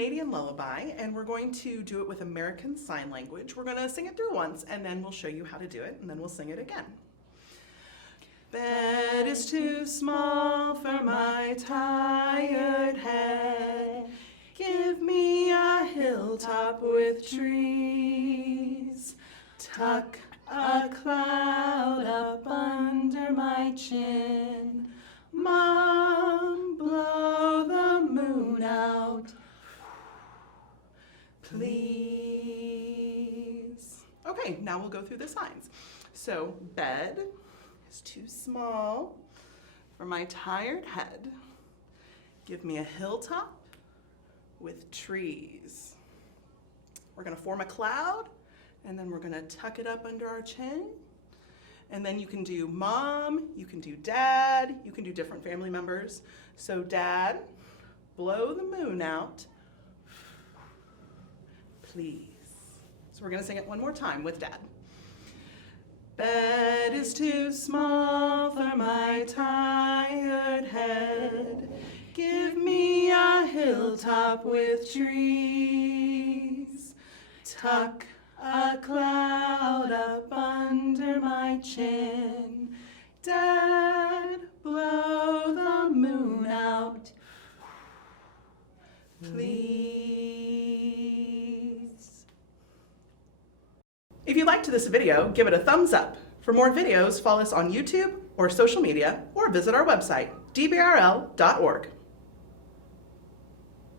Canadian lullaby, and we're going to do it with American Sign Language. We're going to sing it through once, and then we'll show you how to do it, and then we'll sing it again. Bed is too small for my tired head. Give me a hilltop with trees. Tuck a cloud up under my chin. Mom, blow the moon out, please. Okay, now we'll go through the signs. So, bed is too small for my tired head. Give me a hilltop with trees. We're gonna form a cloud, and then we're gonna tuck it up under our chin. And then you can do mom, you can do dad, you can do different family members. So dad, blow the moon out, please. So we're gonna sing it one more time with dad. Bed is too small for my tired head. Give me a hilltop with trees. Tuck a cloud up under my chin. Dad, blow the moon out, please. If you liked this video, give it a thumbs up. For more videos, follow us on YouTube or social media, or visit our website, dbrl.org.